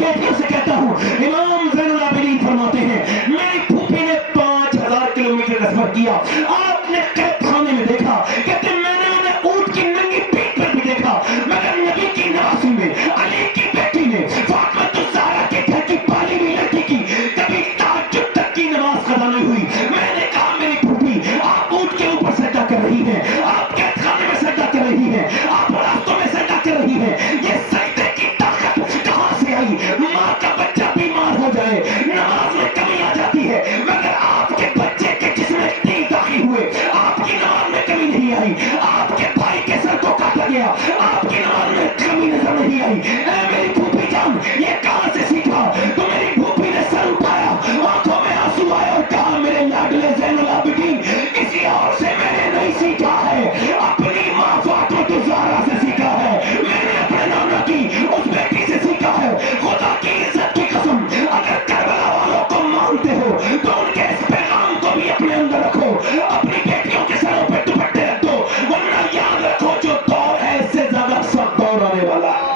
बेटियों से कहता हूँ, इमाम ज़ैनुल आबिदीन फरमाते हैं, मेरी फूफी ने 5000 किलोमीटर का सफर किया, आपने कैद खाने में देखा, कहते मैंने उन्हें ऊंट की नंगी पीठ पर भी देखा, मगर नबी की नवासी में, अली की बेटी ने, फातिमा ज़हरा के घर की पाली हुई लड़की की कभी तहज्जुद तक की नमाज कज़ा नहीं हुई। मैंने कहा मेरी फूफी, आप ऊंट के ऊपर सजदा कर रही हैं, आप कैद खाने में सजदा कर रही हैं, आप रास्तों में सजदा कर रही हैं, ये सजदे की ताकत कहां से आई? माँ का बच्चा बीमार हो जाए, नमाज में कमी आ जाती है, मगर आपके बच्चे के जिसमें तीर दाखिल हुए, आपकी नमाज में कमी नहीं आई। आपके भाई के सर को काटा गया, आपकी नमाज में कमी नजर नहीं आई। ऐ मेरी फूफी जान, ये कहां से सीखा? तो मेरी फूफी ने सर उठाया, आंखों में आंसू आए और कहा, मेरे लाडले ज़ैनुल आबिदीन, किसी और से मैंने नहीं सीखा है, अपनी माँ फातिमा ज़हरा से सीखा है, मैंने अपने नाना की उस बेटी से सीखा है। खुदा की इज्जत की कसम, अगर करबला वालों को मानते हो तो उनके इस पैगाम को भी अपने अंदर रखो, अपनी बेटियों के सरों पे दुपट्टे रख दो, वरना याद रखो जो दौर है इससे ज्यादा सख्त दौर आने वाला है।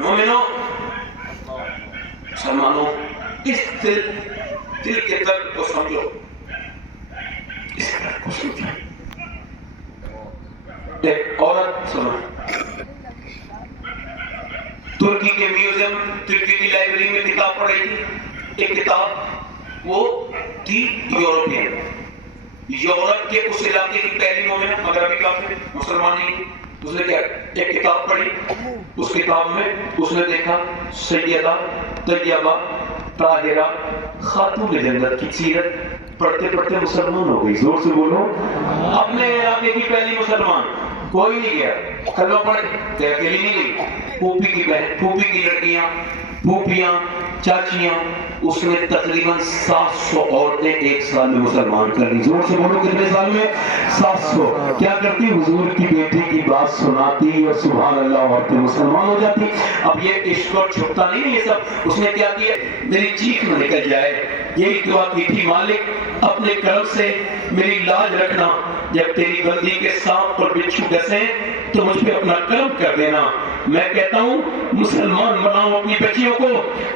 मोमिनों, मुसलमानों, इस दिल के दर्द को समझो, इस दर्द को समझो। एक औरत सुनो, तुर्की के म्यूजियम, तुर्की की लाइब्रेरी में किताब पढ़ रही थी, एक किताब, वो थी यूरोपियन, यूरोप के उस इलाके की पहली मोमिना, मगरबी काफिर, मुसलमान नहीं थी। उसने क्या एक किताब पढ़ी, उस किताब में उसने देखा सैयदा तैयबा ताहिरा खातून जन्नत की सीरत, पढ़ते पढ़ते मुसलमान हो गई। जोर से बोलो, अपने इलाके की पहली मुसलमान, कोई नहीं गया, कलमा पढ़ के अकेली नहीं गई, फूफी की बहन, फूफी की लड़कियां, फूफियां, चाचियां, उसने तकरीबन 700 औरतें एक साल में मुसलमान कर दी। जोर से बोलो, कितने साल में? 700। क्या करती? हुजूर की बेटी की बात सुनाती और सुभान अल्लाह, औरतें मुसलमान हो जाती। अब ये इश्क और छुपता नहीं है ये सब। उसने क्या किया? मेरी चीख न निकल जाए, यही दुआ की थी, मालिक अपने करम से मेरी लाज रखना, जब तेरी बंदी के सांप और बिच्छू डसे तो मुझ पे अपना करम कर देना। मैं कहता हूँ मुसलमान बनाओ अपनी बच्चियों को,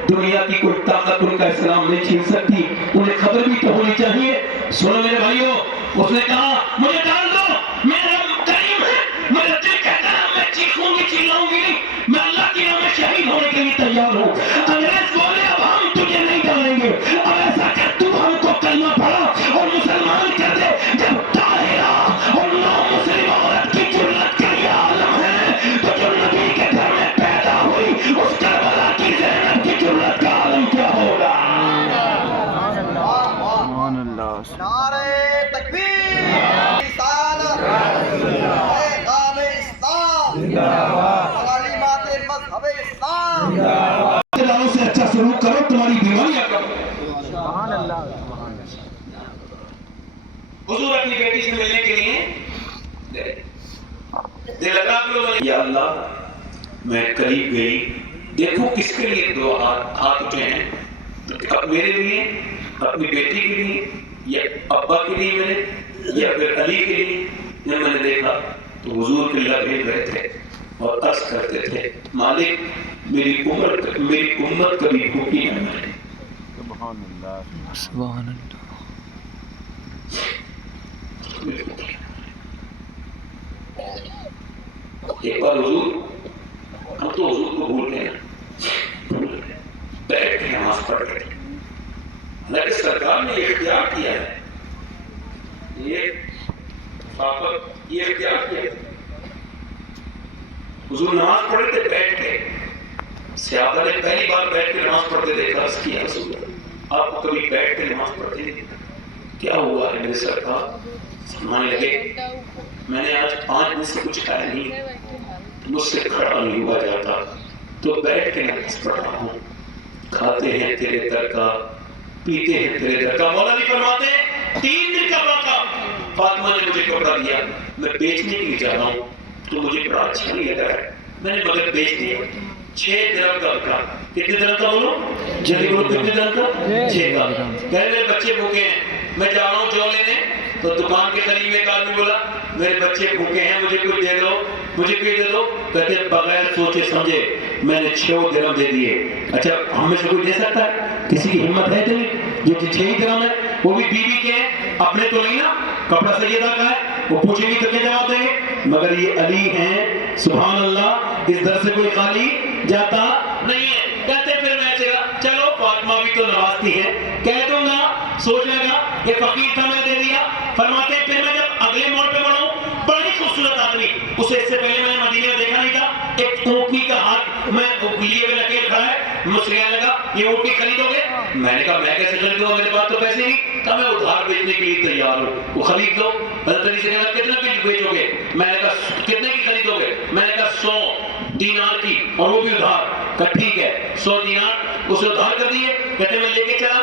दुनिया की कोई ताकत उनका इस्लाम नहीं छीन सकती, उन्हें खबर भी तो होनी चाहिए। सुनो मेरे भाइयों, उसने कहा मुझे डाल दो, मेरा करीम है, मेरा दिल कहता है मैं चीखूंगी चिल्लाऊंगी नहीं, मैं अल्लाह की राह में शहीद होने के लिए तैयार हूँ। अंग्रेज बोले अब हम तुझे नहीं डालेंगे, अब ऐसा कर तू हमको कलमा पढ़ा और मुसलमान कर दे। जब ताहिरा और नौ-मुस्लिम औरत की जुर्रत का ये आलम है तो जो नबी के घर में पैदा हुई उस करबला की ज़ैनब की जुर्रत का आलम क्या होगा? नारे तकबीर, रिसालत, पैगाम इस्लाम, तालीमात मज़हब इस्लाम। रिश्तेदारों से अच्छा सलूक करो, तुम्हारी बीमारियां करो। हुजूर अपनी बेटी से मिलने के लिए दिल लगा के, या अल्लाह मैं करीब गई, देखो किसके लिए दो हाथ उठे हैं, अब मेरे लिए, अपनी बेटी के लिए, या अब्बा के लिए मेरे, या फिर अली के लिए। जब मैंने देखा तो हुजूर के लग रहे थे और अर्ज करते थे, मालिक मेरी उम्मत कभी भूखी न मरे। सुभान अल्लाह। एक बार हुजूर, हम तो हुजूर को भूल गए, बैठ के नमाज पढ़ रहे थे, हालांकि सरकार ने ये इख्तियार किया है, ये इख्तियार किया है। हुजूर नमाज पढ़े थे बैठ के, सहाबा ने पहली बार बैठ के नमाज पढ़ते देखा, अर्ज किया रसूल आपको कभी बैठ के नमाज पढ़ते नहीं, क्या हुआ है मेरे सरकार? फरमाने लगे मैंने आज 5 दिन से कुछ खाया नहीं, मुझसे खड़ा नहीं हुआ जाता, तो बैठ के नमाज पढ़ रहा हूँ। खाते हैं तेरे दर का, पीते हैं तेरे दर का। मौला जी फरमाते हैं 3 दिन का वाक़ा, फातिमा ने मुझे कपड़ा दिया, मैं बेचने के लिए जा रहा हूँ, तो मुझे बड़ा अच्छा नहीं लग रहा है, मैंने मगर बेच दिया। 6 दिरहम का कपड़ा, कितने दिरहम का बोलो? जल्दी बोलो, कितने दिरहम का? 6 का। कह मेरे बच्चे भूखे हैं, मैं जा रहा हूँ जौ लेने, तो दुकान के करीब एक आदमी बोला मेरे बच्चे भूखे हैं, मुझे कुछ दे दो। مجھے کوئی دے دو. کہتے بغیر سوچے سمجھے میں نے 6 درہم دے دیے. اچھا ہم میں سے کوئی دے سکتا ہے؟ کسی کی ہمت ہے کہ نہیں؟ جو 6 درہم ہے وہ بھی بیوی کے ہیں, اپنے تو نہیں نا, کپڑا سیدہ کا ہے, وہ پوچھیں گی تو کیا جواب دیں گے؟ مگر یہ علی ہیں, سبحان اللہ, اس در سے کوئی خالی جاتا نہیں ہے. کہتے پھر میں چلو فاطمہ بھی تو نوازتی ہے, کہہ دوں گا, سوچ لگا یہ فقیر تھا میں دے دیا. فرماتے ہیں پھر میں جب اگلے موڑ پہ بڑھوں, بڑی خوبصورت آدمی, اسے اس سے پہلے میں نے مدینے میں دیکھا نہیں تھا, ایک اونٹنی کا ہاتھ میں لیے ہوئے نکیل کھڑا ہے, مجھ سے کہنے لگا یہ اونٹنی خریدو گے؟ میں نے کہا میں کیسے خریدوں گا, میرے پاس تو پیسے نہیں. کہا میں ادھار بیچنے کے لیے تیار ہوں, وہ خرید لو. حضرت علی سے کہا کتنا کی بیچو گے؟ میں نے کہا کتنے کی خریدو گے؟ میں نے کہا 100 دینار کی, اور وہ بھی ادھار. کہا ٹھیک ہے 100 دینار اسے ادھار کر دیے. کہتے میں لے کے چلا,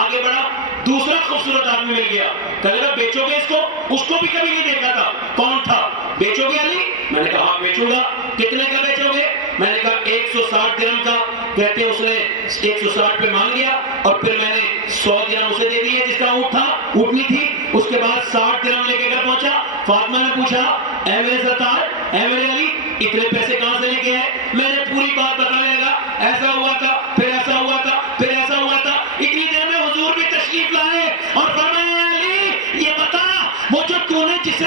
آگے بڑھا, دوسرا خوبصورت آدمی مل گیا. کہنے لگا بیچو گے اس کو بھی کبھی نہیں دیکھا تھا, کون تھا؟ بیچو گے علی؟ میں نے کہا ہاں بیچوں گا. کتنے کا بیچو گے؟ میں نے کہا 160 درہم کا. کہتے ہیں اس نے 160 پہ مان گیا, اور پھر میں نے 100 درہم اسے دے دیے جس کا اونٹ تھا, اونٹنی تھی. اس کے بعد 60 درہم لے کے گھر پہنچا. فاطمہ نے پوچھا اے میرے سرتاج, اے میرے علی, اتنے پیسے کہاں سے لے کے آئے؟ میں نے پوری بات بتانے لگا, ایسا ہوا تھا, پھر ایسا ہوا تھا, پھر ایسا ہوا تھا. اتنی دیر میں حضور بھی تشریف لائے اور فرمایا علی یہ بتا, وہ جو تو نے جس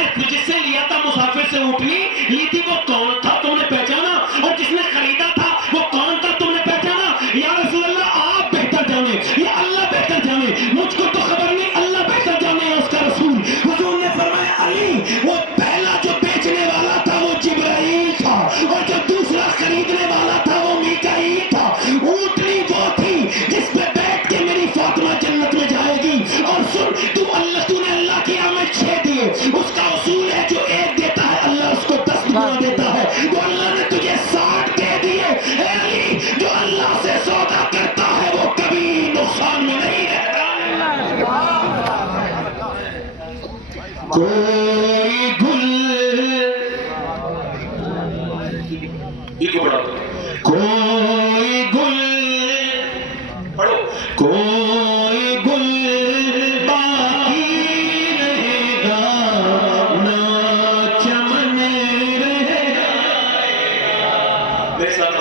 سے لیا تھا مسافر سے اونٹنی لی تھی وہ کون تھا, تم نے پہچانا؟ اور جس نے خریدا تھا وہ کون تھا, تم نے پہچانا؟ یا رسول اللہ آپ بہتر جانے, یا اللہ بہتر جانے, مجھ کو تو خبر نہیں, اللہ بہتر جانے اس کا رسول. حضور نے فرمایا علی وہ پہلا جو بیچنے والا تھا وہ جبرائیل تھا, اور جو دوسرا خریدنے والا تھا وہ میکائیل تھا. اونٹنی وہ تھی جس پہ بیٹھ کے میری فاطمہ جنت میں جائے گی. اور سن, تو نے اللہ کی آمد 6 دیے, اس کا اصول ہے جو 1 دیتا ہے اللہ اس کو 10 گنا دیتا ہے. تو اللہ نے تجھے 60 دے دیے. اے علی جو اللہ سے سودا کرتا ہے وہ کبھی نقصان میں نہیں رہتا. کوئی گل یہ کو پڑھا, کوئی گل پڑھو, کوئی گل باقی رہے گا نہ چمن رہے گا. میرے ساتھ